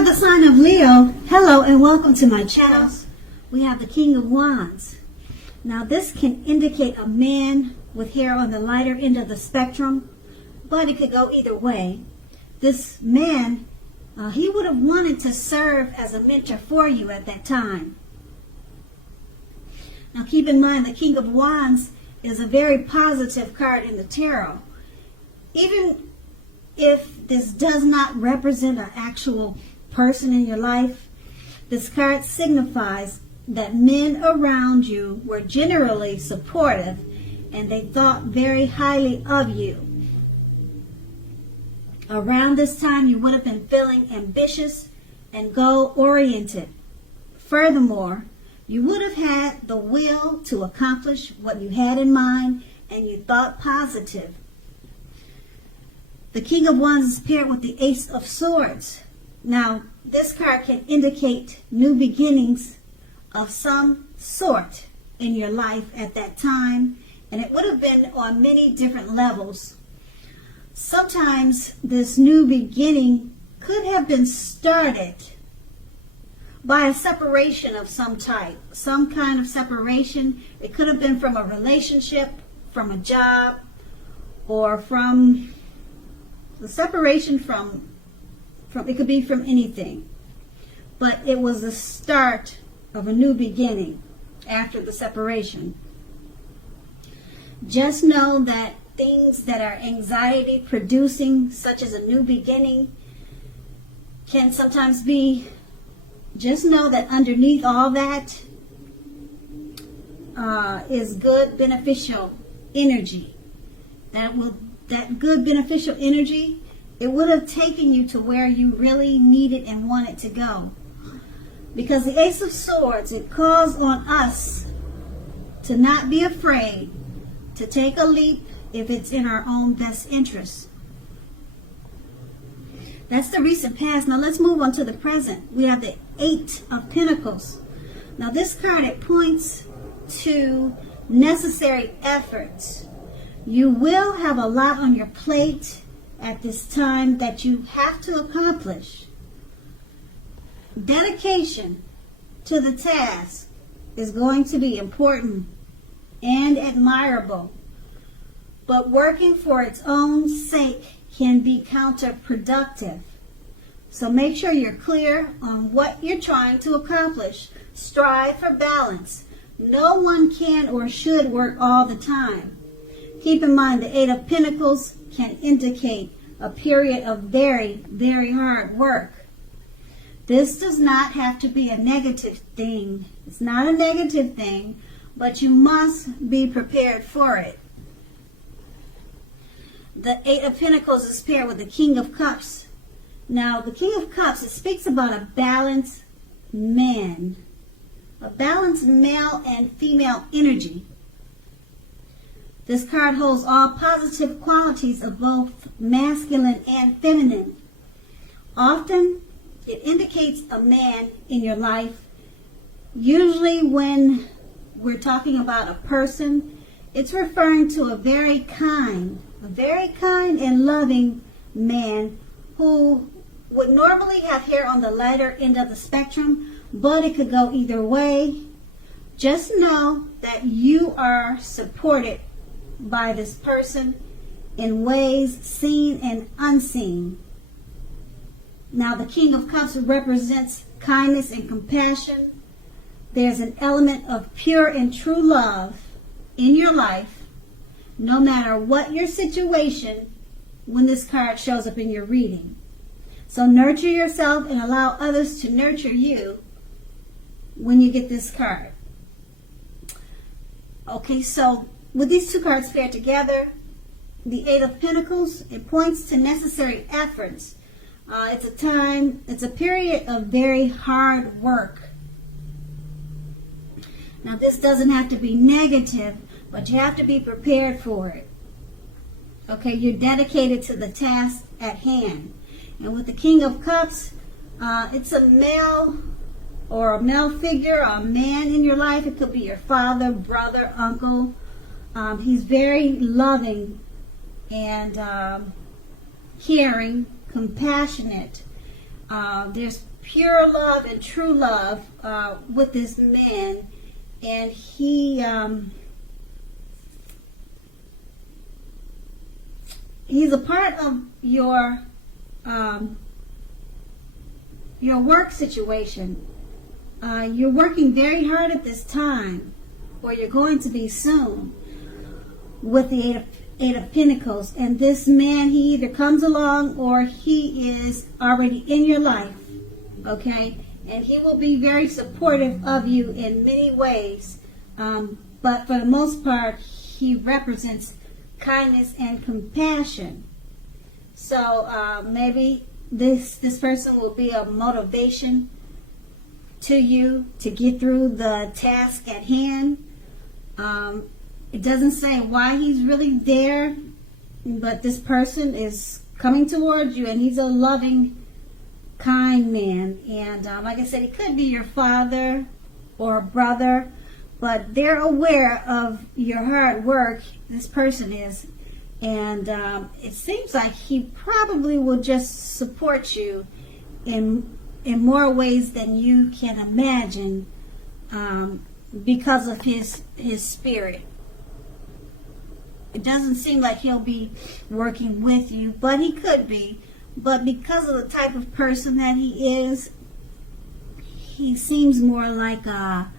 are the sign of Leo, hello and welcome to my channel. We have the King of Wands. Now this can indicate a man with hair on the lighter end of the spectrum, but it could go either way. This man, he would have wanted to serve as a mentor for you at that time. Now keep in mind the King of Wands is a very positive card in the tarot. Even if this does not represent an actual person in your life, this card signifies that men around you were generally supportive and they thought very highly of you. Around this time, you would have been feeling ambitious and goal-oriented. Furthermore, you would have had the will to accomplish what you had in mind and you thought positive. The King of Wands is paired with the Ace of Swords. Now, this card can indicate new beginnings of some sort in your life at that time, and it would have been on many different levels. Sometimes this new beginning could have been started by a separation of some type, some kind of separation. It could have been from a relationship, from a job, or from the separation from it could be from anything. But it was the start of a new beginning after the separation. Just know that things that are anxiety producing, such as a new beginning, can sometimes be, just know that underneath all that is good beneficial energy. That good beneficial energy, it would have taken you to where you really needed and wanted to go. Because the Ace of Swords, it calls on us to not be afraid to take a leap if it's in our own best interest. That's the recent past. Now let's move on to the present. We have the Eight of Pentacles. Now this card, it points to necessary efforts. You will have a lot on your plate at this time that you have to accomplish. Dedication to the task is going to be important and admirable, but working for its own sake can be counterproductive. So make sure you're clear on what you're trying to accomplish. Strive for balance. No one can or should work all the time. Keep in mind the Eight of Pentacles can indicate a period of very, very hard work. This does not have to be a negative thing. It's not a negative thing, but you must be prepared for it. The Eight of Pentacles is paired with the King of Cups. Now, the King of Cups, it speaks about a balanced man, a balanced male and female energy. This card holds all positive qualities of both masculine and feminine. Often, it indicates a man in your life. Usually when we're talking about a person, it's referring to a very kind and loving man who would normally have hair on the lighter end of the spectrum, but it could go either way. Just know that you are supported by this person in ways seen and unseen. Now the King of Cups represents kindness and compassion. There's an element of pure and true love in your life, no matter what your situation, when this card shows up in your reading. So nurture yourself and allow others to nurture you when you get this card. Okay, so with these two cards paired together, the Eight of Pentacles, it points to necessary efforts. It's a period of very hard work. Now this doesn't have to be negative, but you have to be prepared for it. Okay, you're dedicated to the task at hand. And with the King of Cups, it's a male or a male figure, or a man in your life. It could be your father, brother, uncle. He's very loving and caring, compassionate. There's pure love and true love with this man, and he's a part of your work situation. You're working very hard at this time, or you're going to be soon, with the Eight of Pentacles. And this man, he either comes along or he is already in your life, okay? And he will be very supportive of you in many ways. But for the most part, he represents kindness and compassion. So maybe this person will be a motivation to you to get through the task at hand. It doesn't say why he's really there, but this person is coming towards you, and he's a loving, kind man. And like I said, he could be your father or a brother, but they're aware of your hard work, this person is. And it seems like he probably will just support you in more ways than you can imagine, because of his spirit. It doesn't seem like he'll be working with you, but he could be. But because of the type of person that he is, he seems more like a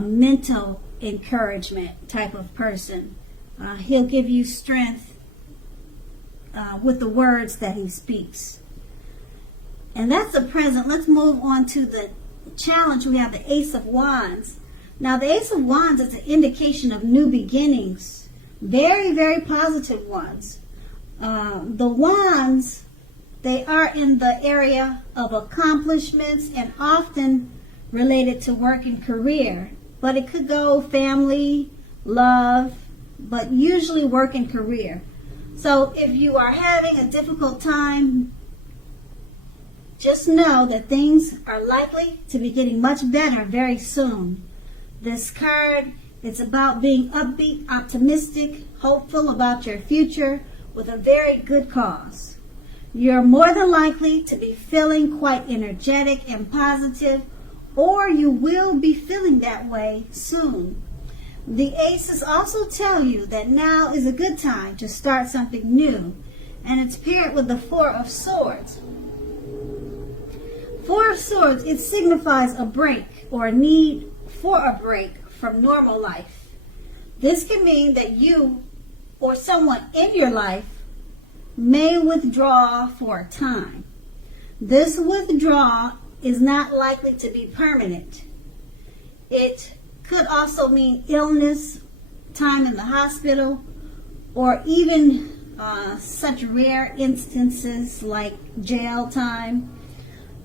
mental encouragement type of person. He'll give you strength with the words that he speaks. And that's the present. Let's move on to the challenge. We have the Ace of Wands. Now, the Ace of Wands is an indication of new beginnings. Very, very positive ones. The wands, they are in the area of accomplishments and often related to work and career. But it could go family, love, but usually work and career. So if you are having a difficult time, just know that things are likely to be getting much better very soon. This card, it's about being upbeat, optimistic, hopeful about your future with a very good cause. You're more than likely to be feeling quite energetic and positive, or you will be feeling that way soon. The aces also tell you that now is a good time to start something new, and it's paired with the Four of Swords. Four of Swords, it signifies a break or a need for a break from normal life. This can mean that you or someone in your life may withdraw for a time. This withdrawal is not likely to be permanent. It could also mean illness, time in the hospital, or even such rare instances like jail time.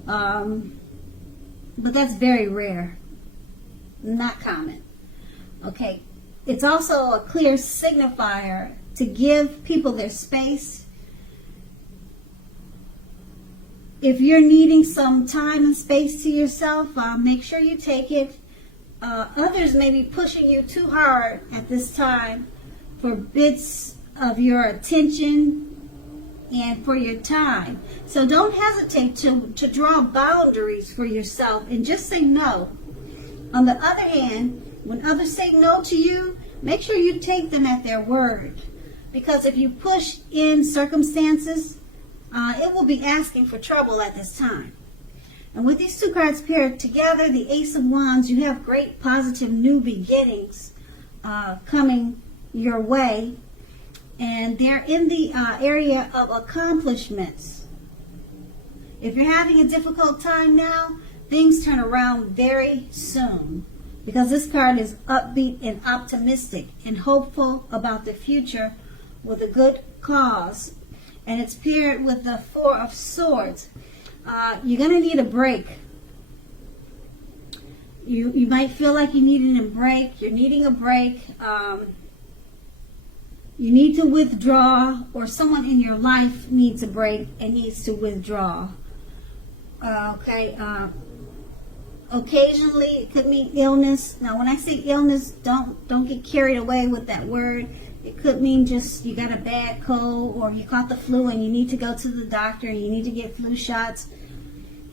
But that's very rare, not common. Okay, it's also a clear signifier to give people their space. If you're needing some time and space to yourself, make sure you take it. Others may be pushing you too hard at this time for bits of your attention and for your time. So don't hesitate to draw boundaries for yourself and just say no. On the other hand, when others say no to you, make sure you take them at their word. Because if you push in circumstances, it will be asking for trouble at this time. And with these two cards paired together, the Ace of Wands, you have great positive new beginnings coming your way. And they're in the area of accomplishments. If you're having a difficult time now, things turn around very soon. Because this card is upbeat and optimistic and hopeful about the future with a good cause. And it's paired with the Four of Swords. You're going to need a break. You might feel like you need a break. You're needing a break. You need to withdraw, or someone in your life needs a break and needs to withdraw. Occasionally, it could mean illness. Now, when I say illness, don't get carried away with that word. It could mean just you got a bad cold, or you caught the flu and you need to go to the doctor and you need to get flu shots.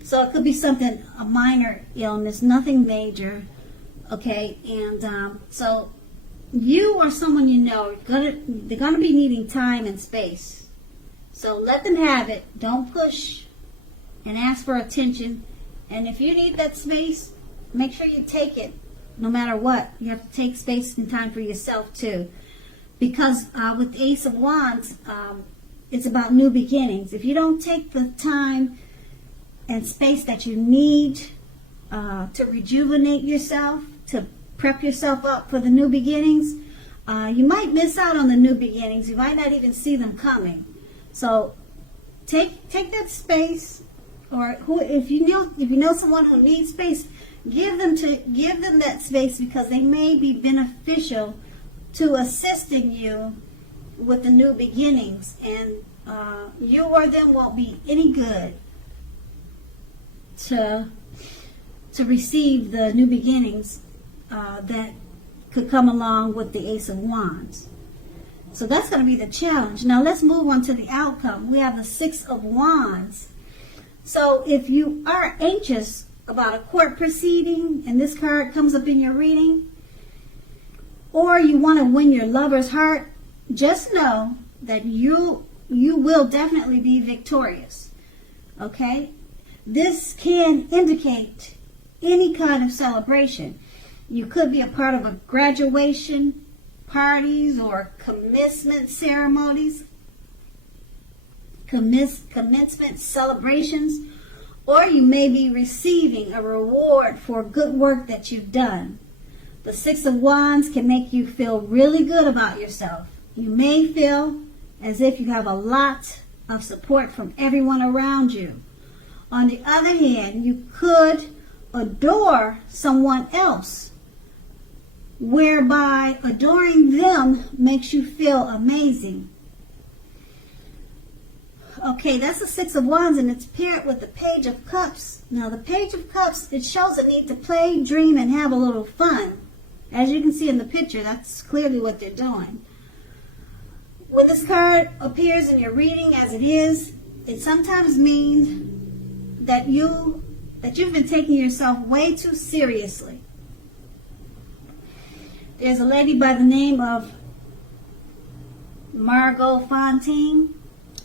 So it could be something, a minor illness, nothing major. Okay, and so you or someone you know, they're gonna be needing time and space. So let them have it. Don't push and ask for attention. And if you need that space, make sure you take it. No matter what, you have to take space and time for yourself too. Because with the Ace of Wands, it's about new beginnings. If you don't take the time and space that you need to rejuvenate yourself, to prep yourself up for the new beginnings, you might miss out on the new beginnings. You might not even see them coming. So take that space, or if you know someone who needs space, give them that space, because they may be beneficial to assisting you with the new beginnings, and you or them won't be any good to receive the new beginnings that could come along with the Ace of Wands. So that's going to be the challenge. Now let's move on to the outcome. We have the Six of Wands. So if you are anxious about a court proceeding, and this card comes up in your reading, or you want to win your lover's heart, just know that you will definitely be victorious. Okay? This can indicate any kind of celebration. You could be a part of a graduation parties or commencement ceremonies, commencement celebrations, or you may be receiving a reward for good work that you've done. The Six of Wands can make you feel really good about yourself. You may feel as if you have a lot of support from everyone around you. On the other hand, you could adore someone else, whereby adoring them makes you feel amazing. Okay, that's the Six of Wands, and it's paired with the Page of Cups. Now, the Page of Cups, it shows a need to play, dream, and have a little fun. As you can see in the picture, that's clearly what they're doing. When this card appears in your reading as it is, it sometimes means that you've been taking yourself way too seriously. There's a lady by the name of Margot Fontaine.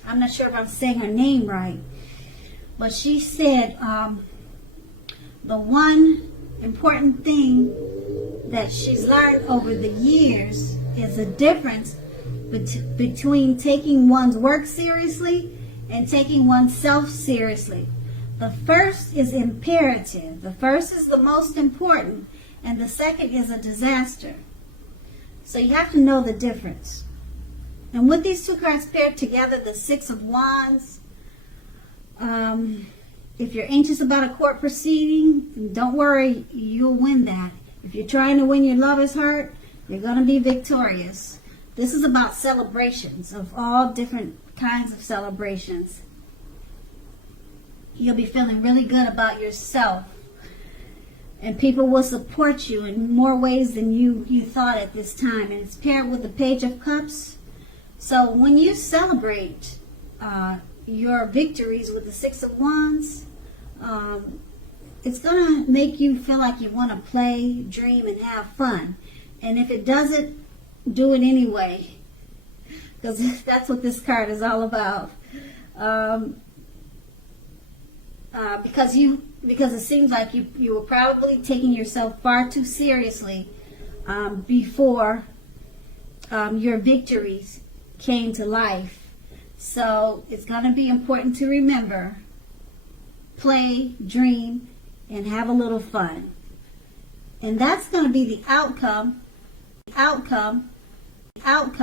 I'm not sure if I'm saying her name right, but she said the one important thing that she's learned over the years is the difference between taking one's work seriously and taking oneself seriously. The first is imperative. The first is the most important, and the second is a disaster. So you have to know the difference. And with these two cards paired together, the Six of Wands, if you're anxious about a court proceeding, don't worry, you'll win that. If you're trying to win your lover's heart, you're going to be victorious. This is about celebrations, of all different kinds of celebrations. You'll be feeling really good about yourself. And people will support you in more ways than you thought at this time. And it's paired with the Page of Cups. So when you celebrate your victories with the Six of Wands, it's going to make you feel like you want to play, dream, and have fun. And if it doesn't, do it anyway, because that's what this card is all about. Because it seems like you were probably taking yourself far too seriously before your victories came to life. So it's going to be important to remember, play, dream, and have a little fun. And that's going to be the outcome